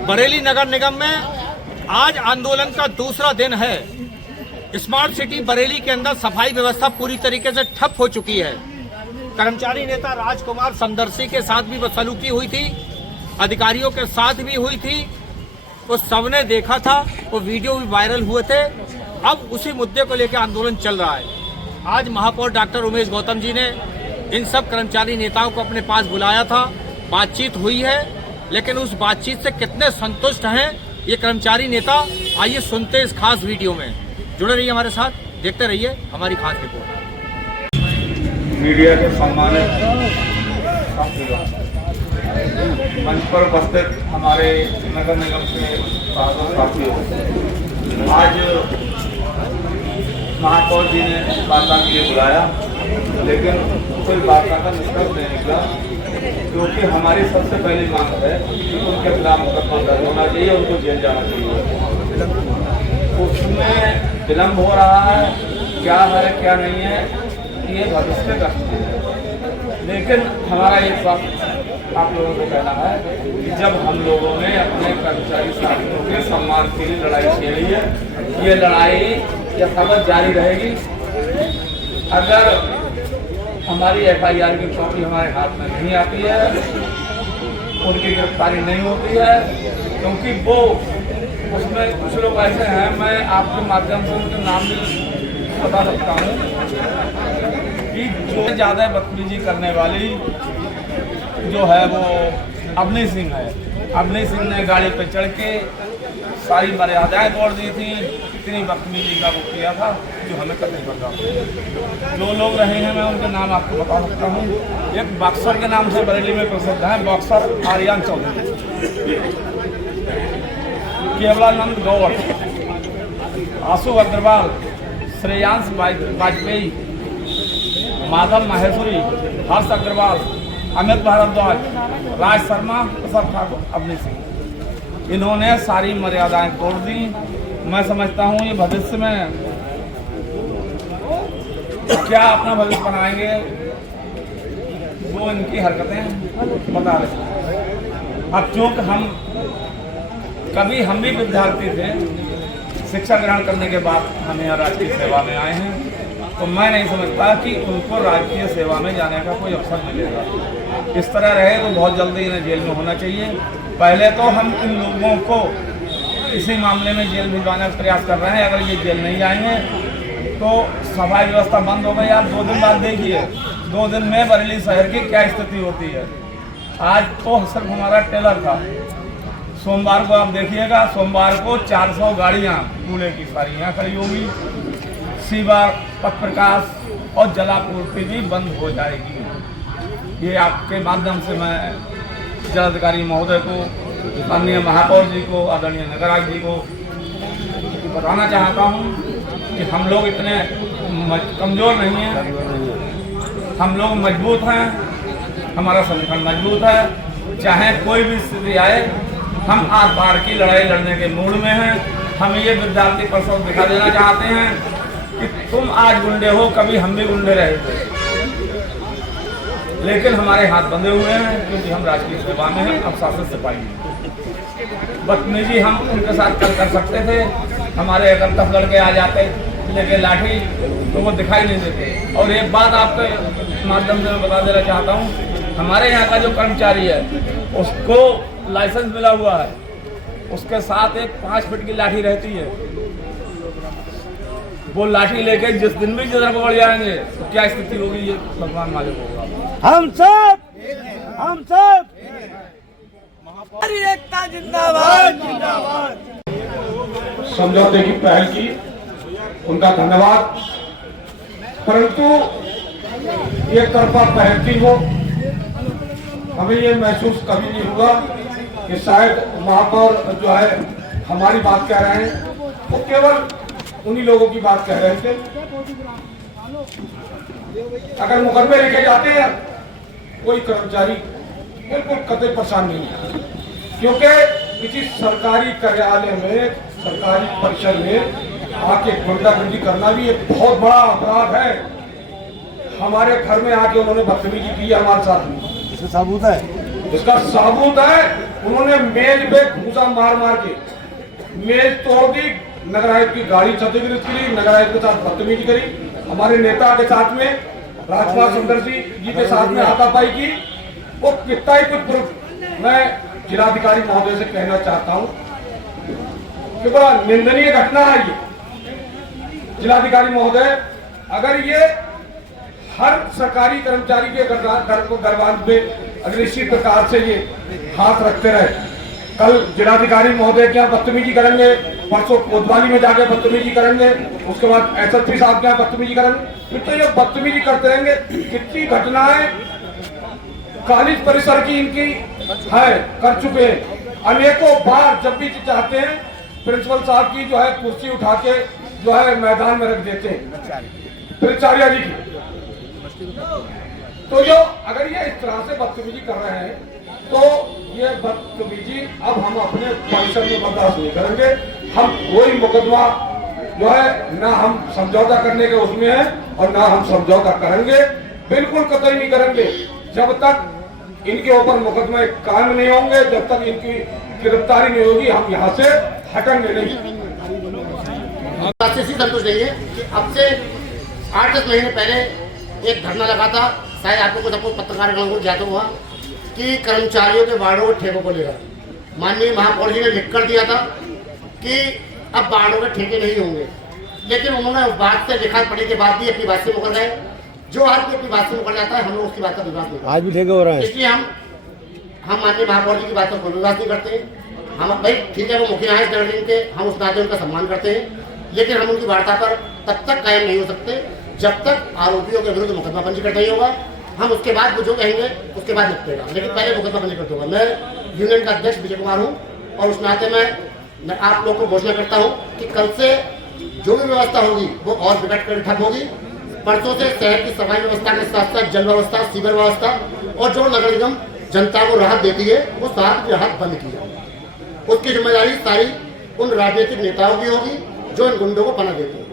बरेली नगर निगम में आज आंदोलन का दूसरा दिन है। स्मार्ट सिटी बरेली के अंदर सफाई व्यवस्था पूरी तरीके से ठप हो चुकी है। कर्मचारी नेता राजकुमार समदर्शी के साथ भी बदसलूकी हुई थी, अधिकारियों के साथ भी हुई थी। वो सबने देखा था, वो वीडियो भी वायरल हुए थे। अब उसी मुद्दे को लेकर आंदोलन चल रहा है। आज महापौर डॉक्टर उमेश गौतम जी ने इन सब कर्मचारी नेताओं को अपने पास बुलाया था, बातचीत हुई है। लेकिन उस बातचीत से कितने संतुष्ट हैं ये कर्मचारी नेता, आइए सुनते हैं इस खास वीडियो में। जुड़े रहिए हमारे साथ, देखते रहिए हमारी खास रिपोर्ट। मीडिया के सम्मानित मंच पर उपस्थित हमारे नगर निगम के साथियों, आज महापौर जी ने वार्ता के लिए बुलाया, लेकिन कोई वार्ता का निष्कर्ष नहीं निकला, क्योंकि हमारी सबसे पहली मांग है कि उनके खिलाफ मुकदमा दर्ज होना चाहिए, उनको जेल जाना चाहिए। उसमें विलम्ब हो रहा है, क्या है क्या नहीं है ये भविष्य का है। लेकिन हमारा एक बात आप लोगों को कहना है कि जब हम लोगों ने अपने कर्मचारी साथियों के सम्मान के लिए लड़ाई छेड़ी है, ये लड़ाई यथावत जारी रहेगी। अगर हमारी FIR की कॉपी हमारे हाथ में नहीं आती है, उनकी गिरफ्तारी नहीं होती है, क्योंकि वो उसमें कुछ लोग ऐसे हैं, मैं आपके माध्यम से उनके नाम भी बता सकता हूँ कि जो ज़्यादा बदतमीजी करने वाली जो है वो अवनी सिंह है। अवनी सिंह ने गाड़ी पर चढ़ के सारी मर्यादाएं तोड़ दी थी, इतनी बदतमीजी का वो किया था जो हमें करनी पड़ता। जो लोग रहे हैं मैं उनके नाम आपको बता सकता हूँ। एक बॉक्सर के नाम से बरेली में प्रसिद्ध है, बॉक्सर आर्यन चौधरी, केवलानंद गौर, आशु अग्रवाल, श्रेयांश वाजपेयी, माधव माहेश्वरी, हर्ष अग्रवाल, अमित भारद्वाज, राज शर्मा, प्रसाद ठाकुर, अवनी सिंह, इन्होंने सारी मर्यादाएं तोड़ दी। मैं समझता हूँ ये भविष्य में क्या अपना भविष्य बनाएंगे वो इनकी हरकतें बता रहे। अब चूंकि हम भी विद्यार्थी थे, शिक्षा ग्रहण करने के बाद हम यहाँ राजकीय सेवा में आए हैं, तो मैं नहीं समझता कि उनको राजकीय सेवा में जाने का कोई अवसर मिलेगा। इस तरह रहे तो बहुत जल्दी इन्हें जेल में होना चाहिए। पहले तो हम इन लोगों को इसी मामले में जेल भिजवाने का प्रयास कर रहे हैं। अगर ये जेल नहीं जाएंगे तो सफाई व्यवस्था बंद हो गई। आप 2 दिन बाद देखिए, 2 दिन में बरेली शहर की क्या स्थिति होती है। आज तो सिर्फ हमारा टेलर था, सोमवार को आप देखिएगा, सोमवार को 400 गाड़ियाँ कूड़े की सारी यहाँ खड़ी होगी। सीवर, पथ प्रकाश और जलापूर्ति भी बंद हो जाएगी। ये आपके माध्यम से मैं जिलाधिकारी महोदय को, माननीय महापौर जी को, आदरणीय नगर आयुक्त जी को बताना चाहता हूँ कि हम लोग इतने कमज़ोर नहीं हैं, हम लोग मजबूत हैं, हमारा संगठन मजबूत है। चाहे कोई भी स्थिति आए, हम आर पार की लड़ाई लड़ने के मूड में हैं। हम ये विद्यार्थी परिषद दिखा देना चाहते हैं कि तुम आज गुंडे हो, कभी हम भी गुंडे रहे थे, लेकिन हमारे हाथ बंधे हुए हैं क्योंकि हम राजकीय सेवा में हैं, अब शासन सिपाही हैं। बदतमीजी हम उनके साथ कर सकते थे, हमारे अगर 10 लड़के आ जाते लेके लाठी तो वो दिखाई नहीं देते। और एक बात आपके माध्यम से मैं बता देना चाहता हूँ, हमारे यहाँ का जो कर्मचारी है उसको लाइसेंस मिला हुआ है, उसके साथ एक 5 फीट की लाठी रहती है। वो लाठी लेके जिस दिन भी जिधर को बढ़ जाएंगे तो क्या स्थिति होगी ये भगवान मालिक होगा। हम सब हमारी एकता जिंदाबाद जिंदाबाद। समझौते की पहल की, उनका धन्यवाद। परंतु एक तरफा पहल की हो, हमें ये महसूस कभी नहीं हुआ कि शायद महापौर जो है हमारी बात कह रहे हैं, वो केवल उन्हीं लोगों की बात कह रहे थे। अगर मुकदमे लेके जाते हैं, कोई कर्मचारी बिल्कुल कतई परेशान नहीं है, क्योंकि किसी सरकारी कार्यालय में, सरकारी परिसर में आके गुंडागर्दी करना भी एक बहुत बड़ा अपराध है। हमारे घर में आके उन्होंने बदतमीजी की है हमारे साथ में, इसका सबूत है, इसका सबूत है। उन्होंने मेज पे घूसा मार मार के मेज तोड़ दी, नगर आयुक्त की गाड़ी क्षतिग्रस्त करी, नगर आयुक्त के साथ बदतमीजी करी, हमारे नेता के साथ में राजकुमार सुंदर जी के साथ में हाथापाई की। वो कितना ही कुछ प्रूफ मैं जिलाधिकारी महोदय से कहना चाहता हूं कि बड़ा निंदनीय घटना है ये। जिलाधिकारी महोदय, अगर ये हर सरकारी कर्मचारी के गर्भांत पे अगर इसी प्रकार से ये हाथ रखते रहे, कल जिलाधिकारी महोदय के यहाँ बदतमीजी करेंगे, परसों कोतवाली में जाकर बदतमीजी करेंगे, उसके बाद एसएसपी साहब के यहाँ बदतमीजी करेंगे, फिर तो ये बदतमीजी करते रहेंगे। कितनी घटनाएं कॉलेज परिसर की इनकी है, कर चुके हैं अनेकों बार। जब भी चाहते हैं प्रिंसिपल साहब की जो है कुर्सी उठा के जो है मैदान में रख देते हैं, प्राचार्य जी की। तो जो अगर ये इस तरह से बदतमीजी कर रहे हैं तो ये बदतमीजी अब हम अपने परिसर में बर्दाश्त नहीं करेंगे। हम कोई मुकदमा जो है ना हम समझौता करने के उसमें है और ना हम समझौता करेंगे, बिल्कुल कतई नहीं करेंगे। जब तक इनके ऊपर मुकदमे कायम नहीं होंगे, जब तक इनकी गिरफ्तारी नहीं होगी, हम यहाँ से हटेंगे नहीं। बात से संतुष्ट नहीं है कि अब से 8-10 महीने पहले एक धरना लगा था, शायद आप लोग को सबको पत्रकार को ज्ञात हुआ कि कर्मचारियों के वार्डों के ठेकों को लेकर माननीय महापौर जी ने लिख कर दिया था कि अब वार्डों के ठेके नहीं होंगे, लेकिन उन्होंने उस बात से लिखा पढ़ने के बाद भी अपनी बात से मुकर गए। जो आदमी अपनी बात से मुकर जाता है, हम लोग उसकी बात का विश्वास नहीं, आज भी ठेके हो रहा है, इसलिए हम माननीय महापौर जी की बात का कोई विश्वास नहीं करते। हम भाई ठीक है, वो मुखिया है इस नगर के, हम उस नाते उनका सम्मान करते हैं, लेकिन हम उनकी वार्ता पर तब तक कायम नहीं हो सकते जब तक आरोपियों के विरुद्ध मुकदमा पंजीकृत नहीं होगा। हम उसके बाद वो जो कहेंगे उसके बाद निपटेगा, लेकिन पहले मुकदमा पंजीकृत होगा। मैं यूनियन का अध्यक्ष विजय कुमार हूँ और उस नाते मैं आप लोग को घोषणा करता हूँ कि कल से जो भी व्यवस्था होगी वो और बिगड़ कर ठप होगी। परसों से शहर की सफाई व्यवस्था के साथ साथ जल व्यवस्था, सीवर व्यवस्था और जो नगर निगम जनता को राहत देती है वो सारी राहत बंद की जाए। उसकी जिम्मेदारी सारी उन राजनीतिक नेताओं की होगी जो इन गुंडों को पनाह देते हैं।